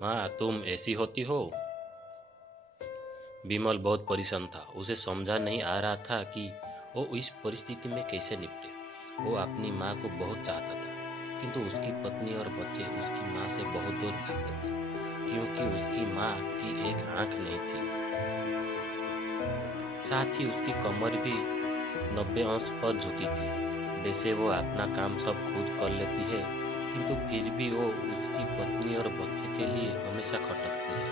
माँ, तुम ऐसी होती हो? विमल बहुत परेशान था। उसे समझा नहीं आ रहा था कि वो इस परिस्थिति में कैसे निपटे। वो अपनी माँ को बहुत चाहता था, किंतु उसकी पत्नी और बच्चे उसकी माँ से बहुत दूर भागते थे, क्योंकि उसकी माँ की एक आंख नहीं थी। साथ ही उसकी कमर भी 90 अंश पर झुकी थी। वैसे वो अपना काम सब खुद कर लेती है, किंतु फिर भी वो उसकी पत्नी और बच्चे के लिए हमेशा खटकती है।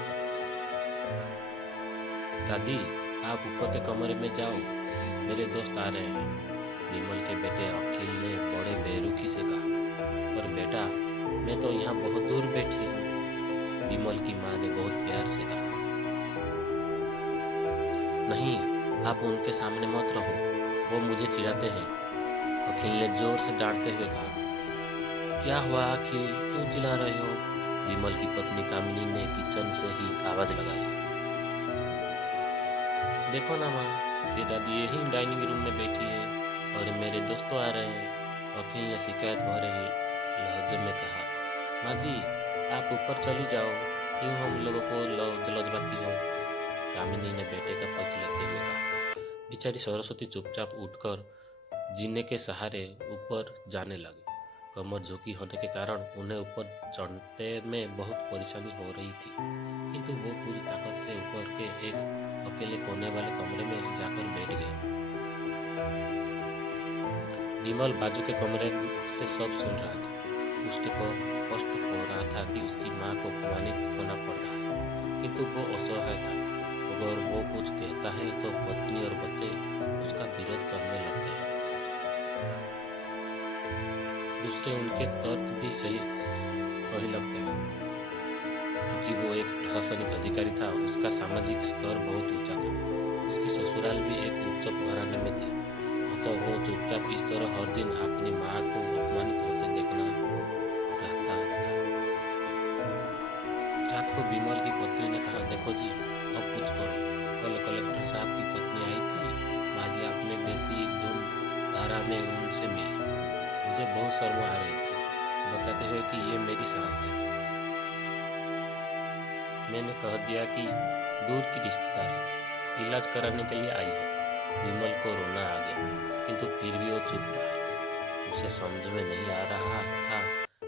दादी, आप ऊपर के कमरे में जाओ, मेरे दोस्त आ रहे हैं। विमल के बेटे अखिल ने बड़े बेरुखी से कहा। पर बेटा, मैं तो यहाँ बहुत दूर बैठी हूँ, विमल की माँ ने बहुत प्यार से कहा। नहीं, आप उनके सामने मत रहो, वो मुझे चिढ़ाते हैं, अखिल ने जोर से डांटते हुए कहा। क्या हुआ अखिल, क्यों चिल्ला रहे हो? विमल की पत्नी कामिनी ने किचन से ही आवाज लगाई। देखो ना माँ, ये दादी यही डाइनिंग रूम में बैठी है और मेरे दोस्तों आ रहे हैं, अखिल ने शिकायत भरे लहजे में कहा। माँ जी, आप ऊपर चली जाओ, क्यों हम लोगों को जलजबाती हो? कामिनी ने बेटे का पक्ष लेते हुए कहा। बेचारी सरस्वती चुपचाप उठकर जीने के सहारे ऊपर जाने लगी। कमर झुकी होने के कारण उन्हें ऊपर चढ़ने में बहुत परेशानी हो रही थी, किंतु वो पूरी ताकत से ऊपर के एक अकेले कोने वाले कमरे में जाकर बैठ गई। विमल बाजू के कमरे से सब सुन रहा था। उसके को कष्ट हो रहा था कि उसकी माँ को अपमानित होना पड़ रहा है, किंतु वो असहाय था। अगर वो कुछ कहता है तो पत्नी और बच्चे उसका विरोध करने लगते हैं। दूसरे उनके तर्क भी सही सही लगते हैं, क्योंकि वो एक प्रशासनिक अधिकारी था। उसका सामाजिक स्तर बहुत ऊंचा था। उसकी ससुराल भी एक उच्च घराने में थी, अतः वो चुपचाप इस तरह हर दिन अपनी माँ को अपमानित होते देखना रहता था। रात को विमल की पत्नी ने कहा, देखो जी, अब कुछ करो। कल कलेक्टर साहब की पत्नी आई थी, माँ जी अपने देसी धुन धारा में उनसे मिली। मुझे बहुत शर्म आ रही थी, बताते हुए कि ये मेरी सास है। मैंने कह दिया कि दूर की रिश्तेदारी, इलाज कराने के लिए आई है। विमल को रोना आ गया, किंतु फिर भी वो चुप रहा। उसे समझ में नहीं आ रहा था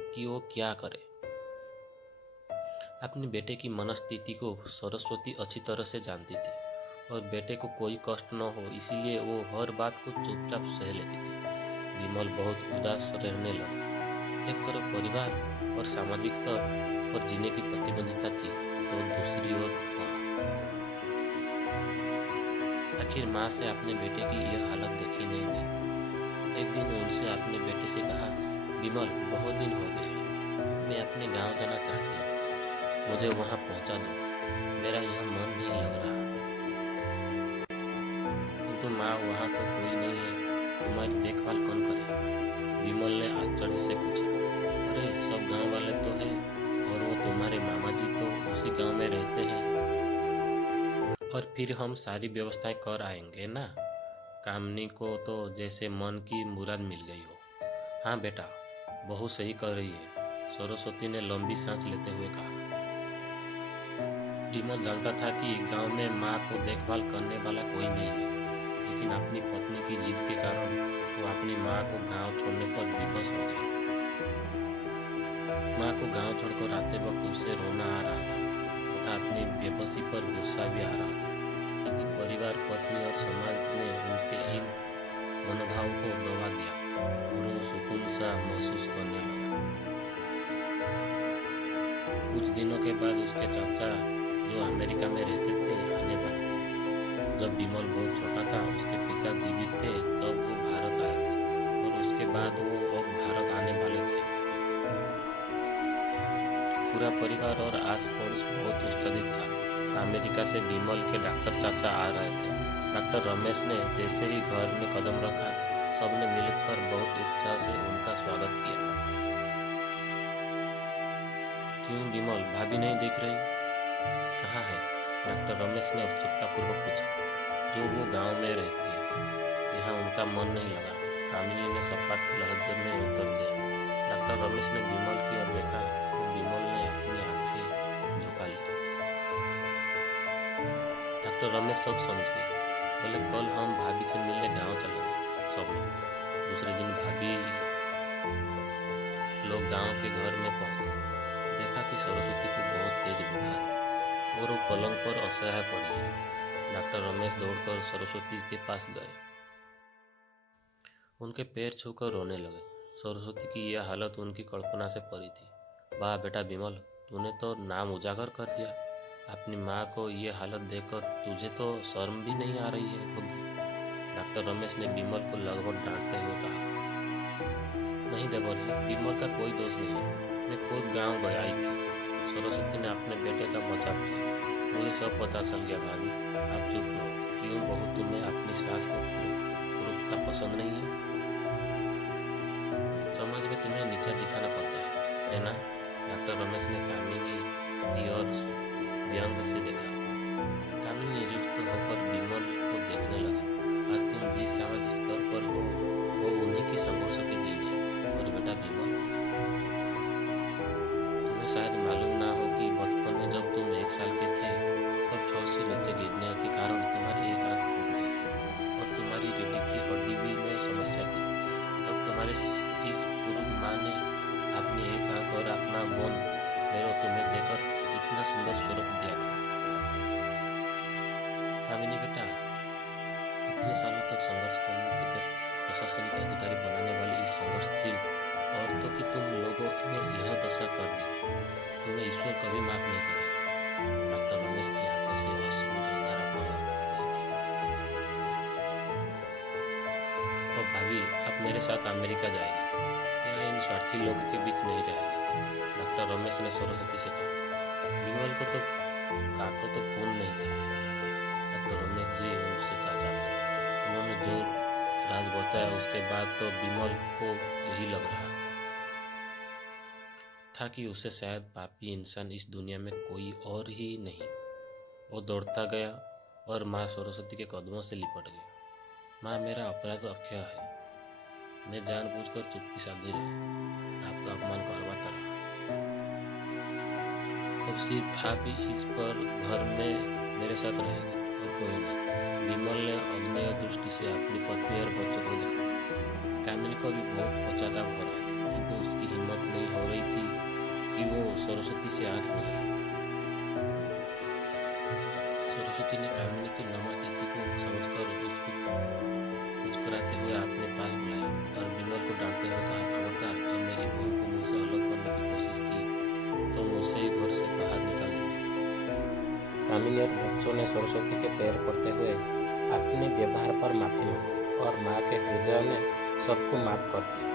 कि वो क्या करे। अपने बेटे की मनस्थिति को सरस्वती अच्छी तरह से जानती थी, और बेटे को कोई कष्ट न हो इसीलिए वो हर बात को चुपचाप सह लेती थी। विमल बहुत उदास रहने लगा। एक तरफ परिवार और सामाजिक स्तर पर जीने की प्रतिबद्धता थी, तो दूसरी ओर आखिर माँ से अपने बेटे की यह हालत देखी नहीं गई। एक दिन उनसे अपने बेटे से कहा, विमल, बहुत दिन हो गए हैं, मैं अपने गांव जाना चाहती हूँ, मुझे वहां पहुंचा दो, मेरा यहाँ मन नहीं लग रहा। किंतु माँ, वहाँ तो कोई नहीं है, तुम्हारी देखभाल कौन करे? विमल ने आश्चर्य से पूछा। अरे, सब गांव वाले तो हैं, और वो तुम्हारे मामा जी तो उसी गांव में रहते हैं, और फिर हम सारी व्यवस्थाएं कर आएंगे ना। कामनी को तो जैसे मन की मुराद मिल गई हो। हाँ बेटा, बहू सही कर रही है, सरस्वती ने लंबी सांस लेते हुए कहा। विमल जानता था कि गांव में माँ को देखभाल करने वाला कोई नहीं है, लेकिन अपनी पत्नी की जिद के कारण वो अपनी माँ को गांव छोड़ने पर विवश हो गया। माँ को गांव छोड़कर आते वक्त उसे रोना आ रहा था तथा अपनी बेबसी पर गुस्सा भी आ रहा था, लेकिन परिवार, पत्नी और समाज ने उनके इन मनोभाव को दबा दिया और वो सुकून सा महसूस करने लगा। कुछ दिनों के बाद उसके चाचा, जो अमेरिका में रहते थे, आने वाले थे। जब विमल बहुत छोटा था, उसके पिता जीवित थे, तब वो भारत आए थे, और उसके बाद वो अब भारत आने वाले थे। पूरा परिवार और आस पड़ोस बहुत उत्साहित था। अमेरिका से विमल के डॉक्टर चाचा आ रहे थे। डॉक्टर रमेश ने जैसे ही घर में कदम रखा, सबने मिलकर बहुत उत्साह से उनका स्वागत किया। क्यों विमल, भाभी नहीं दिख रही? कहाँ है? डॉक्टर रमेश ने उत्सुकतापूर्वक पूछा। जो वो गांव में रहती है, यहाँ उनका मन नहीं लगा, कामिनी ने सपाट लहजे में उत्तर दिया। डॉक्टर रमेश ने विमल की ओर देखा तो विमल ने अपनी आंखें डॉक्टर रमेश सब समझ गए। बोले कल हम भाभी से मिलने गांव चलेंगे सब लोग। दूसरे दिन भाभी लोग गांव के घर में पहुंचे। देखा कि सरस्वती को बहुत तेज बुखार और वो पलंग पर असहाय पड़ी है। डॉक्टर रमेश दौड़कर सरस्वती के पास गए, उनके पैर छूकर रोने लगे। सरस्वती की यह हालत उनकी कल्पना से परी थी। वाह बेटा विमल, तूने तो नाम उजागर कर दिया। अपनी माँ को ये हालत देखकर तुझे तो शर्म भी नहीं आ रही है होगी। डॉक्टर रमेश ने विमल को लगभग डांटते हुए कहा, नहीं देवर जी, विमल का कोई दोष नहीं है। मैं खुद गांव गया ही थी। सरस्वती ने अपने बेटे का बचाव किया। मुझे सब पता चल गया भाभी, आप चुप रहो। क्यों बहू, तुम्हें अपनी सास को कुरूपता पसंद नहीं है? समाज में तुम्हें नीचा दिखाना पड़ता है ना? डॉक्टर रमेश ने कामिनी की ओर व्यंग से देखा। कामिनी रुष्ट होकर विमल को देखने लगी। आज तुम जिस सामाजिक स्तर पर हो वो उन्हीं की संघर्षों के दिन है। और बेटा विमल, तुम्हें शायद मालूम ना हो कि बचपन में जब तुम 1 साल के थे तब छत से नीचे गिरने के कारण तुम्हारी एक आंख फूट गई थी और तुम्हारी रीढ़ की हड्डी भी में समस्या थी। तब तुम्हारे इस पूर्व माँ ने अपनी एक आंख और अपना बोन मेरो तुम्हें देकर इतना सुंदर स्वरूप दिया था। कामिनी बेटा, इतने सालों तक संघर्ष करने तो फिर प्रशासनिक अधिकारी बनाने वाली इस संघर्षशील औरतों की तुम लोगों ने यह दशा कर दी, तुम्हें ईश्वर कभी माफ नहीं करेगा। डॉक्टर रमेश की आंखों से अश्रु जंगारा बहा रही थी। अब भाभी, आप मेरे साथ अमेरिका जाएगी या इन स्वार्थी लोगों के बीच नहीं रहेगी? डॉक्टर रमेश ने सरस्वती से कहा। विमल को तो काटो तो खून नहीं था। डॉक्टर रमेश जी उनसे चाचा थे। उन्होंने जो राज बताया उसके बाद तो विमल को यही लग रहा था कि उसे शायद पापी इंसान इस दुनिया में कोई और ही नहीं। वो दौड़ता गया और माँ सरस्वती के कदमों से लिपट गया। माँ, मेरा अपराध अक्षय है। मैं जानबूझकर चुप्पी साधी रही, आपका अपमान करवाता रहा। अब सिर्फ आप ही इस पर घर में मेरे साथ रहेंगे और कोई नहीं। विमल ने अग्नेय दृष्टि से अपनी पत्नी और बच्चों को देखा। कामिनी को भी बहुत पश्चाताप हो रहा था, किंतु उसकी हिम्मत नहीं हो रही थी कि वो सरस्वती से आंख मिलाए। सरस्वती ने कामिनी की नम्र स्थिति को समझकर उसको मुस्कुराते हुए अपने पास बुलाया और विमल को डांटते हुए कहा, खबरदार, जब मेरी बहू को मुझसे अलग करने की कोशिश की तो मुझसे ही घर से बाहर निकाल दूंगी। कामिनी और बच्चों ने सरस्वती के पैर पड़ते हुए अपने व्यवहार पर माफी मांगी और माँ के हृदय ने सबको माफ कर दिया।